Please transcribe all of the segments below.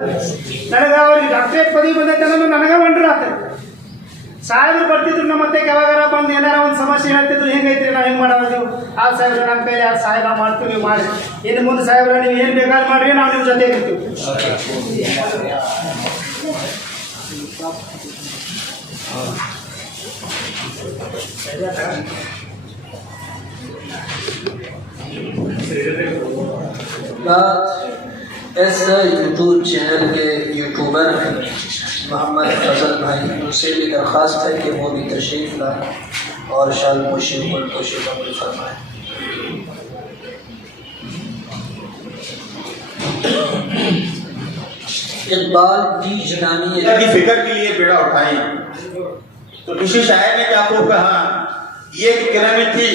ನನಗೆ ಅವ್ರಿಗೆ ಡಾಕ್ಟರೇಟ್ ಪದವಿ ಬಂದೈತೆ ಅನ್ನೋದು ನನಗೆ ವಂಡ್ರ ಆಗ್ತದೆ. ಸಾಹೇಬರು ಬರ್ತಿದ್ರು ನಮ್ಮ ಮತ್ತೆ ಯಾವಾಗಾರ ಬಂದು ಏನಾರ ಒಂದು ಸಮಸ್ಯೆ ಹೇಳ್ತಿದ್ರು, ಹೆಂಗೈತ್ರಿ ನಾವು ಹೆಂಗೆ ಮಾಡೋದು ನೀವು ಆ ಸಾಹೇಬ್ರು ನಮ್ಮ ಕೈಲಿ ಯಾರು ಸಾಹೇಬ ಮಾಡ್ತೀವಿ ನೀವು ಮಾಡಿ, ಇನ್ನು ಮುಂದೆ ಸಾಹೇಬ್ರ ನೀವು ಏನು ಬೇಕಾದ್ರೂ ಮಾಡಿರಿ, ನಾವು ನಿಮ್ಮ ಜೊತೆ ಇರ್ತೀವಿ. ایسا یوٹیوب چینل کے یوٹیوبر ہیں محمد فضل بھائی، ان سے بھی درخواست ہے کہ وہ بھی تشریف لائیں اور شال پوشی گل پوشی قبول فرمائیں. اقبال کی جنانی کی فکر کے لیے بیڑا اٹھائیں تو کسی شاعر نے کیا خوب کہا، یہ ایک کرن تھی،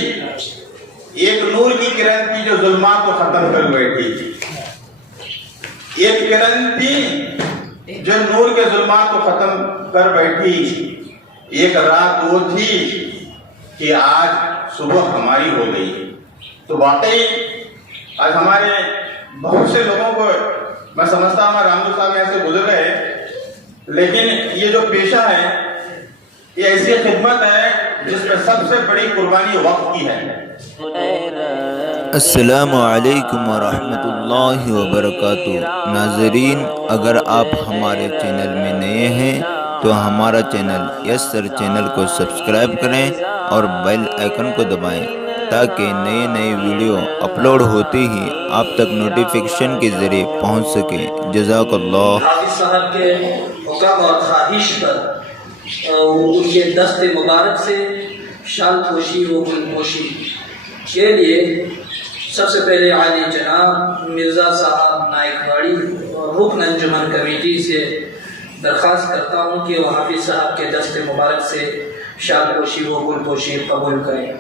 ایک نور کی کرن تھی جو ظلمات کو ختم کر بیٹھی. ایک کرن تھی جو نور کے ظلمات کو ختم کر بیٹھی. ایک رات وہ تھی کہ آج صبح ہماری ہو گئی. تو واقعی آج ہمارے بہت سے لوگوں کو میں سمجھتا ہوں رامدو صاحب ایسے گزر گئے، لیکن یہ جو پیشہ ہے یہ ایسی خدمت ہے جس میں سب سے بڑی قربانی وقت کی ہے. السلام علیکم ورحمۃ اللہ وبرکاتہ. ناظرین، اگر آپ ہمارے چینل میں نئے ہیں تو ہمارا چینل یس سر چینل کو سبسکرائب کریں اور بیل آئیکن کو دبائیں تاکہ نئے ویڈیو اپلوڈ ہوتے ہی آپ تک نوٹیفیکیشن کے ذریعے پہنچ سکے. جزاک اللہ. حافظ صاحب کے حکم اور خواہش پر ان کے دست مبارک سے شال پوشی و گل پوشی کے لیے سب سے پہلے عالی جناب مرزا صاحب نائک واڑی رکن انجمن کمیٹی سے درخواست کرتا ہوں کہ وہ حافظ صاحب کے دست مبارک سے شال پوشی و گل پوشی قبول کریں.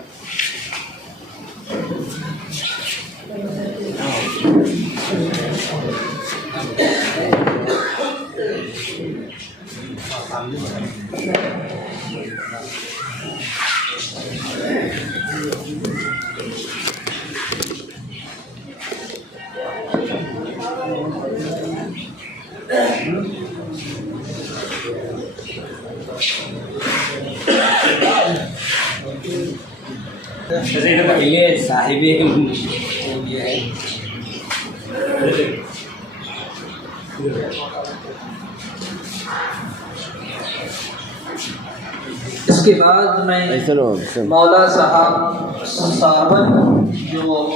یہ صاحبی اس کے بعد میں مولا صاحب صاحبن جو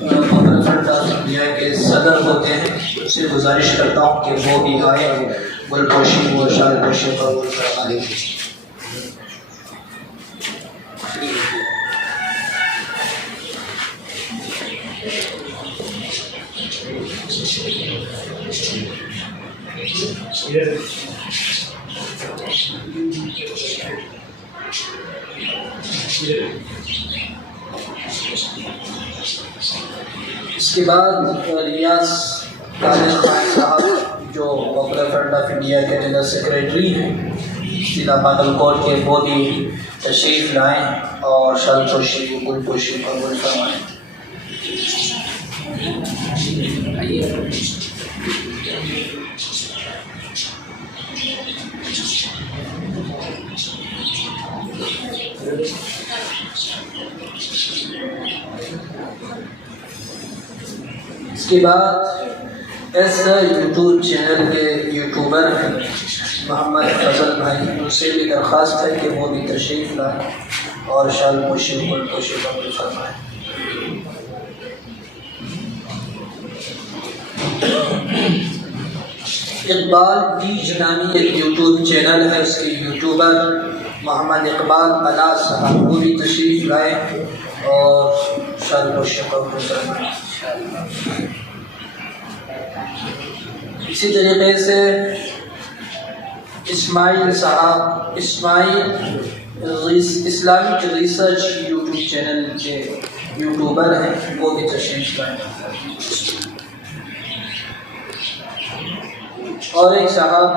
انڈیا کے صدر ہوتے ہیں اس سے گزارش کرتا ہوں کہ وہ بھی آئے اور گل پوشی و شال پوشی قبول فرمائیں. اس کے بعد ریاض طالب خان صاحب جو پاپولر فرنٹ آف انڈیا کے جنرل سیکریٹری ہیں ضلع باگل کوٹ کے، وہ بھی تشریف لائیں اور شال پوشی گل پوشی قبول فرمائیں. اس کے بعد ایسا یوٹیوب چینل کے یوٹیوبر ہیں محمد فضل بھائی، ان سے بھی درخواست ہے کہ وہ بھی تشریف لائیں اور شال پوشی گل پوشی قبول فرمائیں. اقبال کی جنانی ایک یوٹیوب چینل ہے، اس کے یوٹیوبر محمد اقبال علا صاحب وہ بھی تشریف لائیں اور شال پوشی قبول فرمائیں. اسی طریقے سے اسماعیل صاحب اسلامک ریسرچ یوٹیوب چینل کے یوٹیوبر ہیں، وہ بھی تشریف لائیں. اور ایک صاحب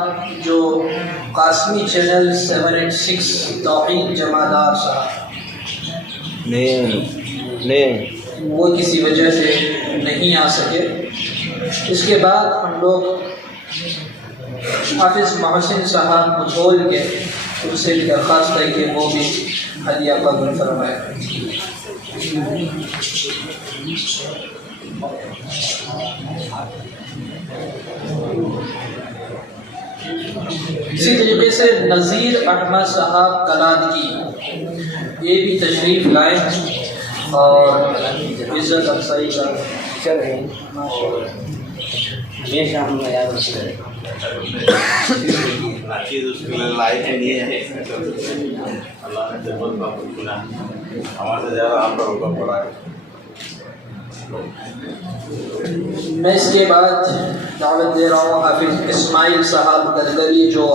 جو قاسمی چینل 786 توحید جمادار صاحب وہ کسی وجہ سے نہیں آ سکے. اس کے بعد ہم لوگ حافظ محسن صاحب مجھول کے ان سے بھی درخواست ہے کہ وہ بھی ہدیہ قبول فرمائے. اسی طریقے سے نذیر احمد صاحب کلادکی یہ بھی تشریف لائے اور عزت افزائی کا ہمیشہ ہم یاد رکھتے ہیں. چیز اس کے لیے لائق نہیں ہے. اللہ نے جبل کا چنا ہمارے سے زیادہ آپ کا اوپر پڑا ہے. میں اس کے بعد دعوت دے رہا ہوں حافظ اسماعیل صاحب گدگری جو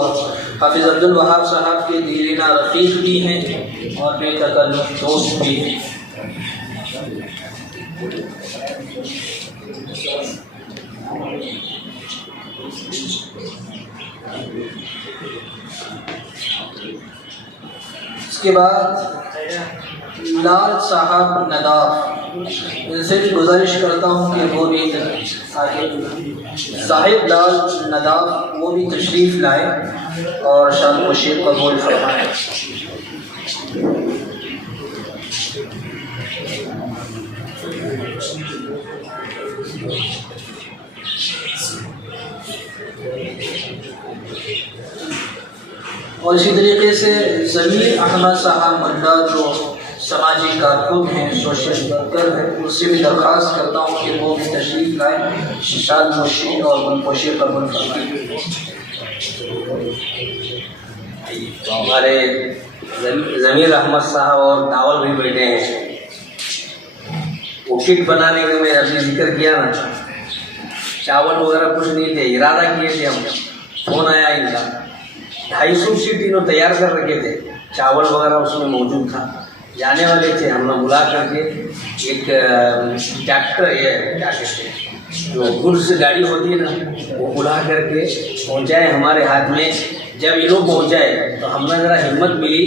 حافظ عبدالوہاب صاحب کے دیرینہ رفیق بھی ہیں اور بے تکلف دوست بھی ہیں. اس کے بعد لال صاحب نداف ان سے بھی گزارش کرتا ہوں کہ وہ بھی صاحب لال نداف وہ بھی تشریف لائے اور شان خوشی قبول فرمائے. اور اسی طریقے سے ضمیر احمد صاحب مندہ جو سماجی کارکن ہیں سوشل ورکر ہیں ان سے بھی درخواست کرتا ہوں کہ وہ بھی تشریف لائیں شان خوشی اور گلپوشی قبول فرمائیں. تو ہمارے ضمیر احمد صاحب اور داول بھی بیٹھے ہیں. وہ کٹ بنانے کا میں ابھی ذکر کیا نا, چاول وغیرہ کچھ نہیں تھے, ارادہ کیے تھے ہم, فون آیا ان کا 250 شیٹ انہوں تیار کر رکھے تھے, چاول وغیرہ اس میں موجود تھا, جانے والے تھے. ہم نے بلا کر کے ایک ٹریکٹر کیا کہتے ہیں جو گڈس گاڑی ہوتی ہے نا وہ بلا کر کے پہنچائے ہمارے ہاتھ میں. جب یہ لوگ پہنچائے تو ہم نے ذرا ہمت ملی,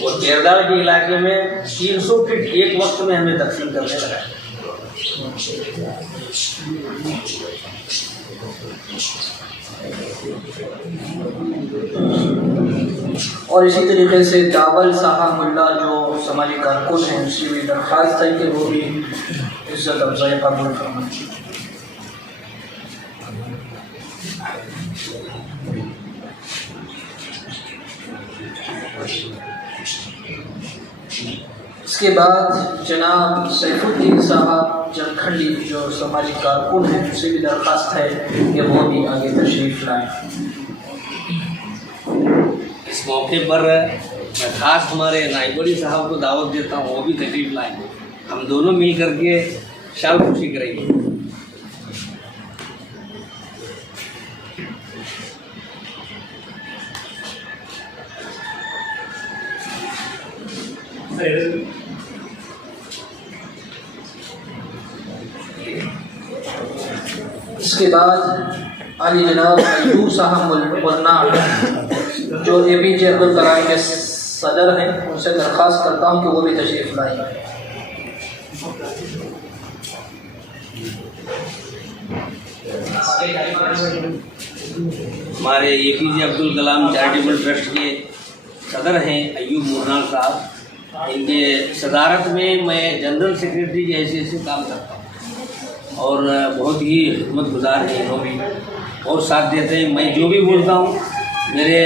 وہ تیردال کے علاقے میں 300 فٹ ایک وقت میں ہمیں تقسیم کرنے لگا. اور اسی طریقے سے داول صاحب ملا جو سماجی کارکن ہیں ان سے بھی درخواست ہے کہ وہ بھی عزت افزائی قبول فرمائیں. اس کے بعد جناب سیف الدین صاحب جرکھنڈی جو سماجی کارکن ہیں ان سے بھی درخواست ہے کہ وہ بھی آگے تشریف لائیں. اس موقع پر میں خاص ہمارے نائبوری صاحب کو دعوت دیتا ہوں, وہ بھی تشریف لائیں. ہم دونوں مل کر کے شال خوشی کریں گے. اس کے بعد علی جناب ایوب صاحب ملنا جو اے پی جے عبدالکلام کے صدر ہیں ان سے درخواست کرتا ہوں کہ وہ بھی تشریف لائیں. ہمارے اے پی جے عبدالکلام چیریٹیبل ٹرسٹ کے صدر ہیں ایوب مرنا صاحب. ان کے صدارت میں میں جنرل سیکریٹری کے حیثیت سے کام کرتا ہوں اور بہت ہی خدمت گزار ہیں. انہوں بھی اور ساتھ دیتے ہیں. میں جو بھی بولتا ہوں میرے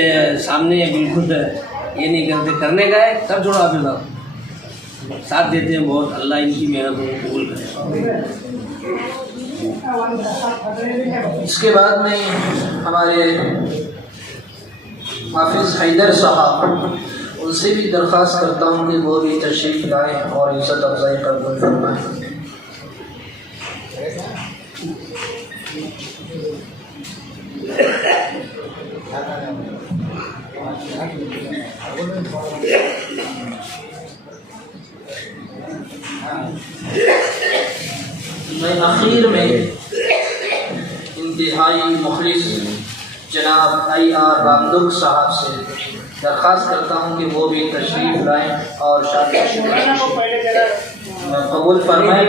سامنے بالکل یہ نہیں کرتے, کرنے کا ہے کر چھوڑا پھر صاحب ساتھ دیتے ہیں بہت. اللہ ان کی محنت کو قبول کرے. اس کے بعد میں ہمارے حافظ حیدر صاحب ان سے بھی درخواست کرتا ہوں کہ وہ بھی تشریف لائیں اور عزت افزائی قبول فرمائیں. میں آخر میں انتہائی مخلص جناب آئی آر رامدک صاحب سے درخواست کرتا ہوں کہ وہ بھی تشریف لائیں اور قبول فرمائیں.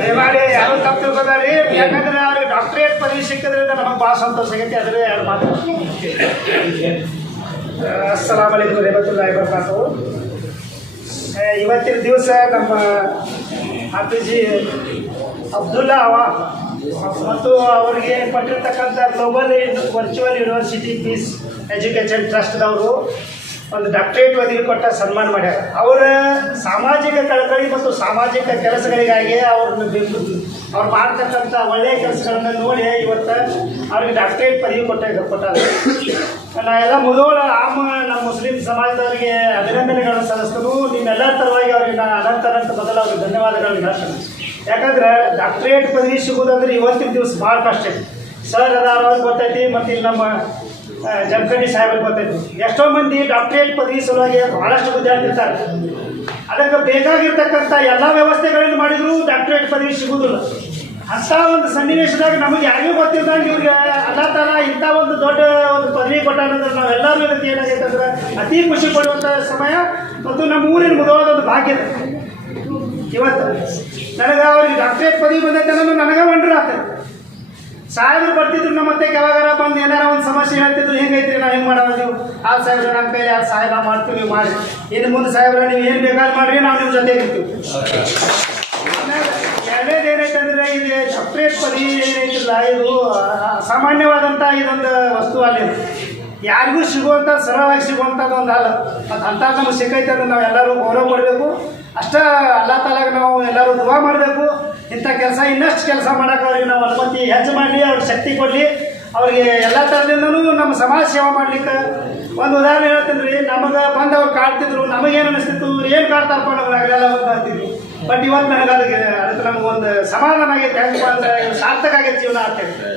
ದಯಮಾಡಿ ಯಾರು ತಪ್ಪು ತಿಳ್ಕೊಬೇಡ್ರಿ ಯಾಕಂದ್ರೆ ಅವ್ರಿಗೆ ಡಾಕ್ಟರೇಟ್ ಪದವಿ ಸಿಕ್ಕಿದ್ರಿಂದ ನಮಗೆ ಭಾಳ ಸಂತೋಷ ಆಗೈತಿ ಅದ್ರ ಎರಡು ಮಾತು ಅಸ್ಸಲಾಮ್ ಅಲೈಕುಂ ವರಹಮತುಲ್ಲಾಹಿ ವಬರಕಾತುಹು ಇವತ್ತಿನ ದಿವಸ ನಮ್ಮ ಹಾಫೀಜಿ ಅಬ್ದುಲ್ಲಾ ಅವ ಮತ್ತು ಅವರಿಗೆ ಪಟ್ಟಿರ್ತಕ್ಕಂಥ global virtual university peace education ಟ್ರಸ್ಟ್ದವರು ಒಂದು ಡಾಕ್ಟರೇಟ್ ಪದವಿ ಕೊಟ್ಟ ಸನ್ಮಾನ ಮಾಡ್ಯಾರ. ಅವರ ಸಾಮಾಜಿಕ ಕಳಕಳಿ ಮತ್ತು ಸಾಮಾಜಿಕ ಕೆಲಸಗಳಿಗಾಗಿ ಅವ್ರು ಮಾಡ್ತಕ್ಕಂಥ ಒಳ್ಳೆಯ ಕೆಲಸಗಳನ್ನು ನೋಡಿ ಇವತ್ತು ಅವ್ರಿಗೆ ಡಾಕ್ಟರೇಟ್ ಪದವಿ ಕೊಟ್ಟಾರೆ. ನಾ ಎಲ್ಲ ಮೊದಲು ನಮ್ಮ ಮುಸ್ಲಿಂ ಸಮಾಜದವರಿಗೆ ಅಭಿನಂದನೆಗಳನ್ನು ಸಲ್ಲಿಸ್ಕೊಂಡು ನಿಮ್ಮೆಲ್ಲ ತರವಾಗಿ ಅವ್ರಿಗೆ ನಾನು ಅನಂತ ಮೊದಲು ಅವ್ರಿಗೆ ಧನ್ಯವಾದಗಳನ್ನು ಹೇಳ್ತೀನಿ. ಯಾಕಂದ್ರೆ ಡಾಕ್ಟರೇಟ್ ಪದವಿ ಸಿಗೋದಂದ್ರೆ ಇವತ್ತಿನ ದಿವಸ ಭಾಳ ಕಷ್ಟ ಐತಿ. ಸರ್ ಅದಾರ ಅವ್ರಿಗೆ ಗೊತ್ತೈತಿ ಮತ್ತು ಇಲ್ಲಿ ನಮ್ಮ ಜಮಖಂಡಿ ಸಾಹೇಬ್ರಿಗೆ ಗೊತ್ತೈತಿ. ಎಷ್ಟೋ ಮಂದಿ ಡಾಕ್ಟರೇಟ್ ಪದವಿ ಸಲುವಾಗಿ ಭಾಳಷ್ಟು ವಿದ್ಯಾರ್ಥಿ ಇರ್ತಾರೆ. ಅದಕ್ಕೆ ಬೇಕಾಗಿರ್ತಕ್ಕಂಥ ಎಲ್ಲ ವ್ಯವಸ್ಥೆಗಳನ್ನು ಮಾಡಿದರೂ ಡಾಕ್ಟರೇಟ್ ಪದವಿ ಸಿಗೋದಿಲ್ಲ. ಅಂಥ ಒಂದು ಸನ್ನಿವೇಶದಾಗ ನಮಗೆ ಯಾರಿಗೂ ಗೊತ್ತಿದ್ದಂಗೆ ಇವ್ರಿಗೆ ಅಲ್ಲಾ ತಾಲ ಇಂಥ ಒಂದು ದೊಡ್ಡ ಒಂದು ಪದವಿ ಕೊಟ್ಟಾನಂದ್ರೆ ನಾವೆಲ್ಲರೂ ಇದಕ್ಕೆ ಏನಾಗೈತೆ ಅಂದ್ರೆ ಅತಿ ಖುಷಿ ಪಡುವಂಥ ಸಮಯ ಮತ್ತು ನಮ್ಮ ಊರಿನ ಮುದವಾದ ಒಂದು ಭಾಗ್ಯ ಇವತ್ತು ನನಗೆ ಅವ್ರಿಗೆ ಡಾಕ್ಟರೇಟ್ ಪದವಿ ಬಂದೈತೆ ಅನ್ನೋದು ನನಗೆ ವಂಡ್ರ ಆಗ್ತದೆ. ಸಾಹೇಬರು ಬರ್ತಿದ್ರು ನಮ್ಮ ಮತ್ತೆ ಯಾವಾಗಾರ ಬಂದು ಏನಾರ ಒಂದು ಸಮಸ್ಯೆ ಹೇಳ್ತಿದ್ರು, ಹೆಂಗೈತ್ರಿ ನಾವು ಹೆಂಗೆ ಮಾಡೋದು ನೀವು ಆ ಸಾಹೇಬ್ರ ನಮ್ಮ ಕೈಲಿ ಆ ಸಾಹೇಬ ಮಾಡ್ತೀವಿ ನೀವು ಮಾಡಿ ಇನ್ನು ಮುಂದೆ ಸಾಹೇಬ್ರ ನೀವು ಏನು ಬೇಕಾದ್ರೂ ಮಾಡಿರಿ ನಾವು ನಿಮ್ಮ ಜೊತೆಗೆ ಇರ್ತೀವಿ. ಎರಡನೇದು ಏನೈತೆ ಅಂದರೆ ಇದು ಡಾಕ್ಟರೇಟ್ ಪದವಿ ಏನೈತಿಲ್ಲ ಇದು ಅಸಾಮಾನ್ಯವಾದಂಥ ಇದೊಂದು ವಸ್ತು ಅಲ್ಲಿ ಯಾರಿಗೂ ಸಿಗುವಂಥ ಸರಳವಾಗಿ ಸಿಗುವಂಥದ್ದು ಒಂದು ಅಲ್ಲ. ಮತ್ತು ಅಂಥದ್ದು ನಮಗೆ ಸಿಕ್ಕೈತೆ ಅಂದ್ರೆ ನಾವು ಎಲ್ಲರೂ ಗೌರವ ಮಾಡಬೇಕು. ಅಷ್ಟೇ ಅಲ್ಲಾ ತಾಲಾಗ ನಾವು ಎಲ್ಲರೂ ದುವಾ ಮಾಡಬೇಕು. ಇಂಥ ಕೆಲಸ ಇನ್ನಷ್ಟು ಕೆಲಸ ಮಾಡೋಕೆ ಅವ್ರಿಗೆ ನಾವು ಅನುಮತಿ ಹೆಚ್ಚು ಮಾಡಲಿ, ಅವ್ರಿಗೆ ಶಕ್ತಿ ಕೊಡಲಿ. ಅವ್ರಿಗೆ ಎಲ್ಲ ಥರದಿಂದನೂ ನಮ್ಮ ಸಮಾಜ ಸೇವೆ ಮಾಡ್ಲಿಕ್ಕೆ ಒಂದು ಉದಾಹರಣೆ ಹೇಳ್ತೀನಿ ರೀ. ನಮಗೆ ಬಂದು ಅವ್ರು ಕಾಡ್ತಿದ್ರು, ನಮಗೇನು ಅನಿಸ್ತಿತ್ತು ಏನು ಕಾಡ್ತಾರಪ್ಪ ನಮ್ಗೆ ಆಗಲೆಲ್ಲ ಬಂದು ಅಂತಿದ್ರು. ಬಟ್ ಇವತ್ತು ನನಗೆ ಅದಕ್ಕೆ ನಮಗೊಂದು ಸಮಾಧಾನ ಆಗೈತೆ. ಹೆಂಗಪ್ಪ ಅಂದರೆ ಸಾರ್ಥಕ ಆಗೈತೆ ಜೀವನ ಆಗ್ತೈತೆ.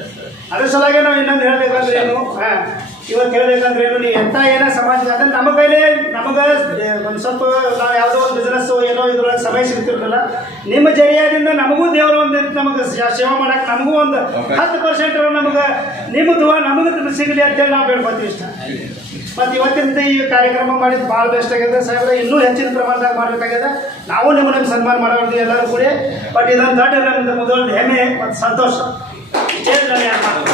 ಅದ್ರ ಸಲುವಾಗಿ ನಾವು ಇನ್ನೊಂದು ಹೇಳಬೇಕಂದ್ರೆ ಏನು ಇವತ್ತು ಹೇಳಬೇಕಂದ್ರೆ ಏನು ನೀವು ಎಂಥ ಏನೋ ಸಮಾಜ ಅದನ್ನು ನಮ್ಮ ಕೈಲೇ ನಮಗೆ ಒಂದು ಸ್ವಲ್ಪ ನಾವು ಯಾವುದೋ ಒಂದು ಬಿಸ್ನೆಸ್ಸು ಏನೋ ಇದ್ರೊಳಗೆ ಸಮಯ ಸಿಗ್ತಿರಲಿಲ್ಲ. ನಿಮ್ಮ ಜರಿಯಾದಿಂದ ನಮಗೂ ದೇವರು ಒಂದು ನಮಗೆ ಸೇವೆ ಮಾಡೋಕೆ ನಮಗೂ ಒಂದು 10% ನಮಗೆ ನಿಮ್ಮ ದುವಾ ನಮಗೆ ಸಿಗಲಿ ಅಂತೇಳಿ ನಾವು ಬೇಡ್ಕೊತೀವಿ ಇಷ್ಟ. ಮತ್ತು ಇವತ್ತಿನ ಈ ಕಾರ್ಯಕ್ರಮ ಮಾಡಿದ್ದು ಭಾಳ ಬೆಸ್ಟ್ ಆಗಿದೆ ಸಾಹೇಬ್ರೆ. ಇನ್ನೂ ಹೆಚ್ಚಿನ ಪ್ರಮಾಣದಾಗ ಮಾಡಬೇಕಾಗಿದೆ. ನಾವು ನಿಮ್ಮನ್ನು ಸನ್ಮಾನ ಮಾಡೋದು ಎಲ್ಲರೂ ಕೂಡ. ಬಟ್ ಇದೊಂದು ದೊಡ್ಡ ನಮ್ಮದು ಮೊದಲು ಹೆಮ್ಮೆ ಮತ್ತು ಸಂತೋಷ. ನಾನು ಯಾರು ಮಾಡೋದು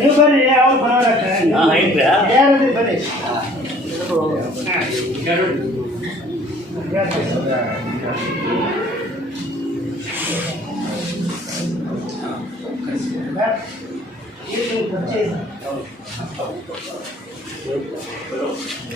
ನೀವು ಬನ್ನಿ ಅವ್ರು ಬರೋರಕ್ಕೆ ಯಾರಾದ್ರೂ ಬನ್ನಿ.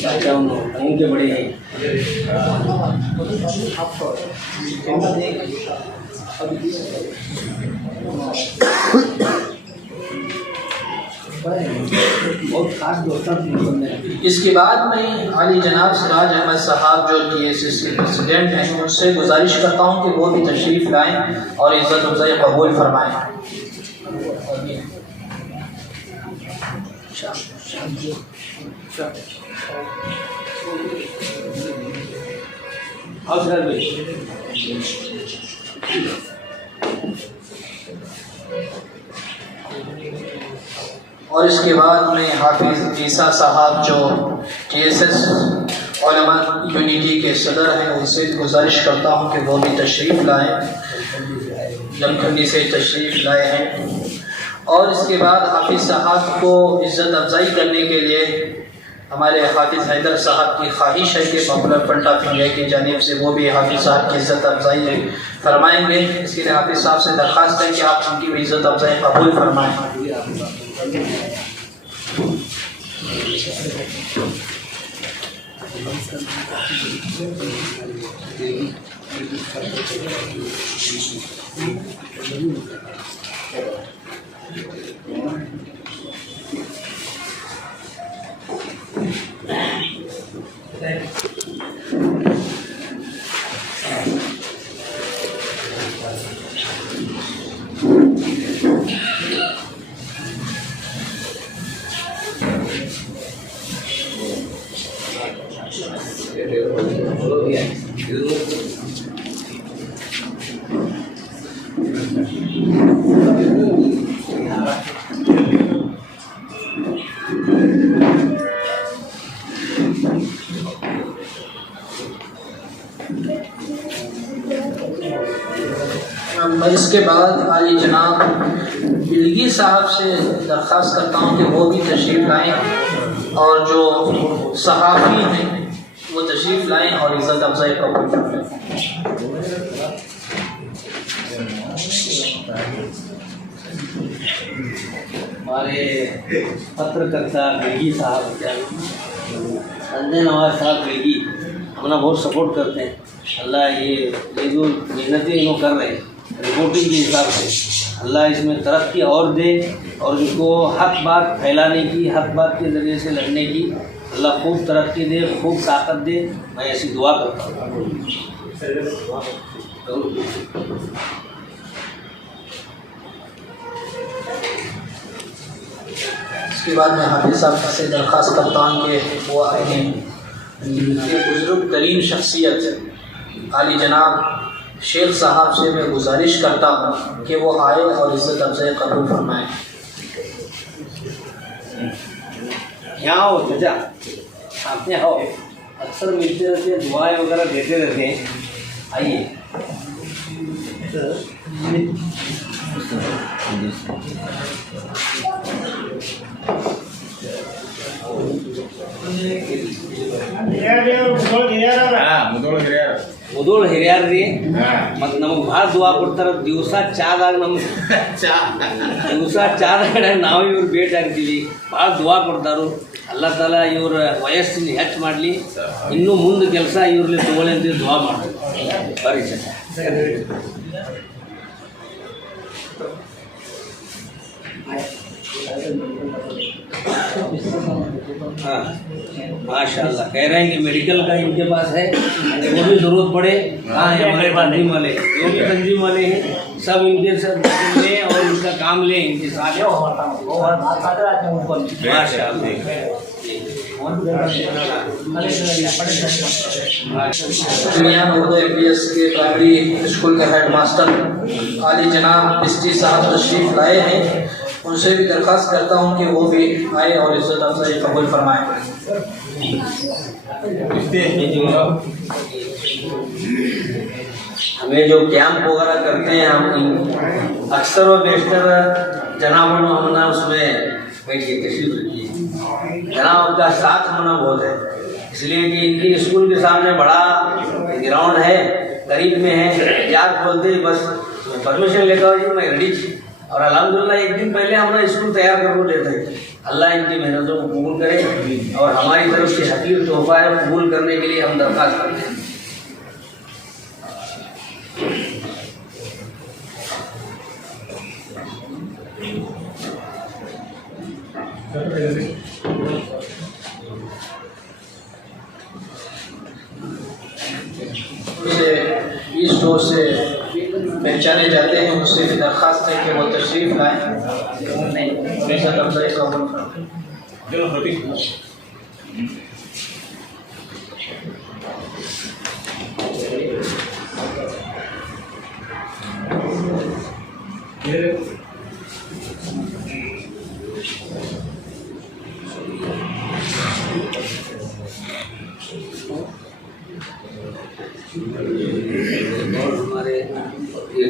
چاچا ان کے بڑے ہیں. اس کے بعد میں عالی جناب سراج احمد صاحب جو ٹی ایس ایس کے پریزیڈنٹ ہیں ان سے گزارش کرتا ہوں کہ وہ بھی تشریف لائیں اور عزت افزائی قبول فرمائیں. اور اس کے بعد میں حافظ عیسیٰ صاحب جو ٹی ایس ایس علماء یونیٹی کے صدر ہیں ان سے گزارش کرتا ہوں کہ وہ بھی تشریف لائیں، جمکھنڈی سے تشریف لائے ہیں. اور اس کے بعد حافظ صاحب کو عزت افزائی کرنے کے لیے ہمارے حافظ حیدر صاحب کی خواہش ہے کہ پاپولر فرنٹ آف انڈیا کی جانب سے وہ بھی حافظ صاحب کی عزت افزائی فرمائیں گے. اس کے لیے حافظ صاحب سے درخواست ہے کہ آپ ان کی بھی عزت افزائی قبول فرمائیں. میں اس کے بعد عالی جناب بلگی صاحب سے درخواست کرتا ہوں کہ وہ بھی تشریف لائیں اور جو صحافی ہیں وہ تشریف لائیں اور عزت افزائی قبول کریں. ہمارے پترکرتا بلگی صاحب سنجے نواز صاحب بلگی ہمارا بہت سپورٹ کرتے ہیں. اللہ یہ جو محنتیں انہوں کر رہے ہیں رپورٹنگ کے حساب سے، اللہ اس میں ترقی اور دے اور ان کو حق بات پھیلانے کی، حق بات کے ذریعے سے لڑنے کی اللہ خوب ترقی دے، خوب طاقت دے. میں ایسی دعا کرتا ہوں. اس کے بعد میں حافظ صاحب سے درخواست کرتا ہوں کہ وہ آئیں. یہ بزرگ ترین شخصیت عالی جناب شیخ صاحب سے میں گزارش کرتا ہوں کہ وہ آئے اور عزت افزائی قبول فرمائیں. یہاں ہو چچا، آپ یہاں ہو، اکثر ملتے رہتے ہیں، دعائیں وغیرہ دیتے رہتے ہیں. آئیے. ಮುದೋಳು ಹಿರಿಯಾರ್ರಿ ಮತ್ತು ನಮಗೆ ಭಾಳ ದುವಾ ಕೊಡ್ತಾರೆ. ದಿವಸ ಚಾದಾಗ ನಮ್ಗೆ ದಿವಸ ಚಾದಾಗ ನಾವು ಇವ್ರು ಭೇಟಿ ಆಗ್ತೀವಿ. ಭಾಳ ದುವಾ ಕೊಡ್ತಾರು. ಅಲ್ಲಾ ತಾಲ ಇವ್ರ ವಯಸ್ಸನ್ನು ಹೆಚ್ಚು ಮಾಡಲಿ, ಇನ್ನೂ ಮುಂದೆ ಕೆಲಸ ಇವ್ರಲ್ಲಿ ತಗೊಳ್ಳಿ ಅಂತ ದುವಾ ಮಾಡ್ತಾರೆ. ಬರೀ ಸರ್. ہاں ماشاء اللہ کہہ رہے ہیں کہ میڈیکل کا ان کے پاس ہے، وہ بھی ضرورت پڑے. ہاں ہمارے تنظیم والے جو بھی تنظیم والے ہیں سب ان کے ساتھ لیں اور ان کا کام لیں ان کے ساتھ. ماشاء اللہ. اردو اے پی ایس کے پرائمری اسکول کے ہیڈ ماسٹر عالی جناب بستی صاحب تشریف لائے ہیں. ان سے بھی درخواست کرتا ہوں کہ وہ بھی آئے اور عزت افزائی قبول فرمائیں. ہمیں جو کیمپ وغیرہ کرتے ہیں ہم اکثر و بیشتر جناب ہم اس میں تشریف رکھیے. جناب کا ساتھ ہونا بہت ہے، اس لیے کہ ان کی اسکول کے سامنے بڑا گراؤنڈ ہے، قریب میں ہے. یاد کھولتے بس پرمیشن لے کر میں ریڈی اور الحمدللہ ایک دن پہلے ہم نے اسکول تیار کر کو دیتے ہیں. اللہ ان کی محنتوں کو قبول کرے اور ہماری طرف سے حقیر تحفہ ہے قبول کرنے کے لیے ہم درخواست کرتے ہیں. اس ڈور سے پہچانے جاتے ہیں اس سے بھی درخواست ہے کہ وہ تشریف لائیں. ہمیشہ دفتر قبول کریں.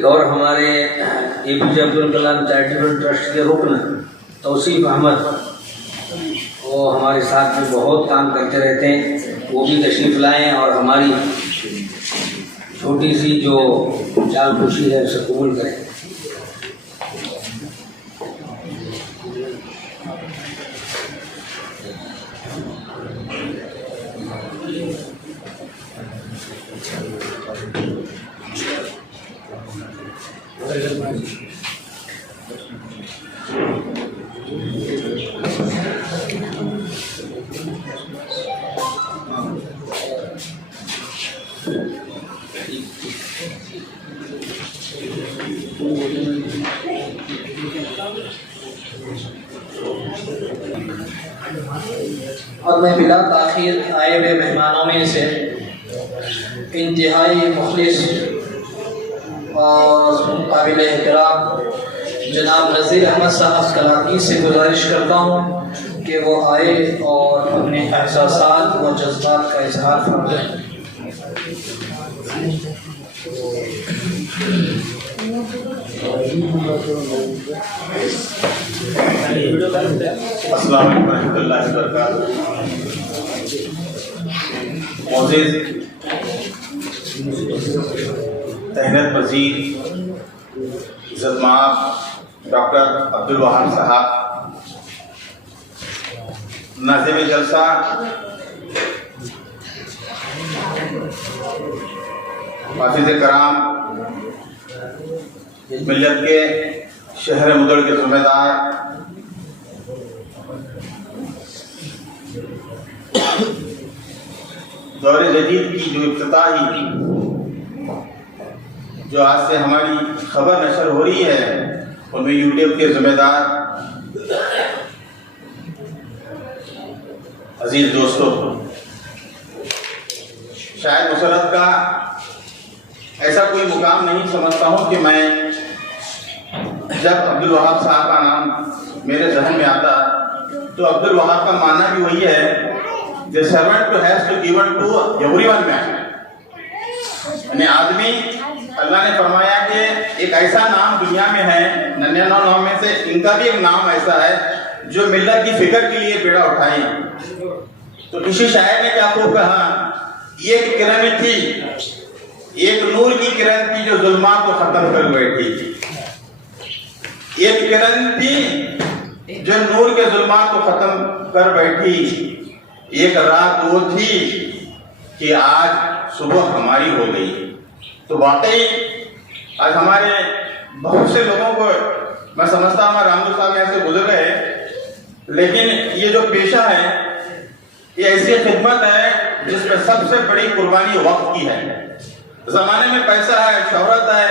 اور ہمارے اے پی جے عبد الکلام چیریٹیبل ٹرسٹ کے رکن توصیف احمد وہ ہمارے ساتھ میں بہت کام کرتے رہتے ہیں. وہ بھی تشریف لائیں اور ہماری چھوٹی سی جو جان خوشی ہے اسے قبول کریں. اور میں بلا تاخیر آئے ہوئے مہمانوں میں سے انتہائی مخلص اور قابل احترام جناب نذیر احمد صاحب کلاکی سے گزارش کرتا ہوں کہ وہ آئے اور اپنے احساسات و جذبات کا اظہار فرمائیں. السلام علیکم ورحمۃ اللہ وبرکاتہ. معزز تہنیت پذیر عزت مآب ڈاکٹر عبد الوہاب صاحب، ناظم جلسہ حافظ کرام، ملت کے شہر مدڑ کے ذمہ دار، دور جدید کی جو افتتاحی جو آج سے ہماری خبر نشر ہو رہی ہے ان میں یوٹیوب کے ذمہ دار عزیز دوستوں، شاید مسرت کا ایسا کوئی مقام نہیں سمجھتا ہوں کہ میں جب عبد الوہاب صاحب کا نام میرے ذہن میں آتا تو عبد الوہاب کا معنی بھی وہی ہے The servant has to given to everyone man. یعنی آدمی، اللہ نے فرمایا کہ ایک ایسا نام دنیا میں ہے 99 نام میں سے ان کا بھی ایک نام ایسا ہے جو ملت کی فکر کے لیے بیڑا اٹھائیں. تو کسی شاعر نے کیا خوب کہا، یہ ایک کرن تھی، ایک نور کی کرن تھی جو ظلمات کو ختم کر بیٹھی. ایک کرن تھی جو نور کے ظلمات کو ختم کر بیٹھی. ایک رات وہ تھی کہ آج صبح ہماری ہو گئی. تو واقعی آج ہمارے بہت سے لوگوں کو میں سمجھتا ہوں رامدو صاحب یہاں سے گزر گئے، لیکن یہ جو پیشہ ہے یہ ایسی خدمت ہے جس میں سب سے بڑی قربانی وقت کی ہے. زمانے میں پیسہ ہے، شہرت ہے،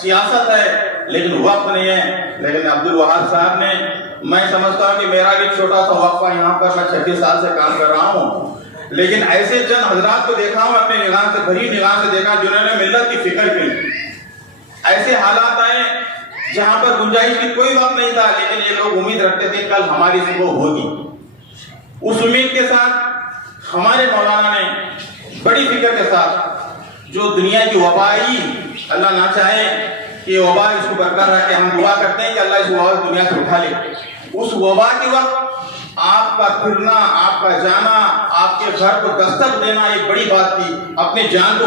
سیاست ہے، لیکن وقت نہیں ہے. لیکن عبد الوہاب صاحب نے، میں سمجھتا ہوں کہ میرا بھی چھوٹا سا وقفہ یہاں پر، میں 36 سال سے کام کر رہا ہوں، لیکن ایسے چند حضرات کو دیکھا ہوں، اپنے نگاہ سے بھری نگاہ سے دیکھا جنہوں نے ملت کی فکر کی. ایسے حالات آئے جہاں پر گنجائش کی کوئی وقت نہیں تھا، لیکن یہ لوگ امید رکھتے تھے کل ہماری صبح ہوگی. اس امید کے ساتھ ہمارے مولانا نے بڑی فکر کے ساتھ جو دنیا کی وبائی، اللہ نہ چاہے کہ وبا اس کو برقرار رکھے، ہم دعا کرتے ہیں کہ اللہ اس وبا دنیا سے اٹھا لے. اس وبا کے وقت آپ کا پھرنا، آپ کا جانا، آپ کے گھر کو دستک دینا ایک بڑی بات تھی. اپنے جان کو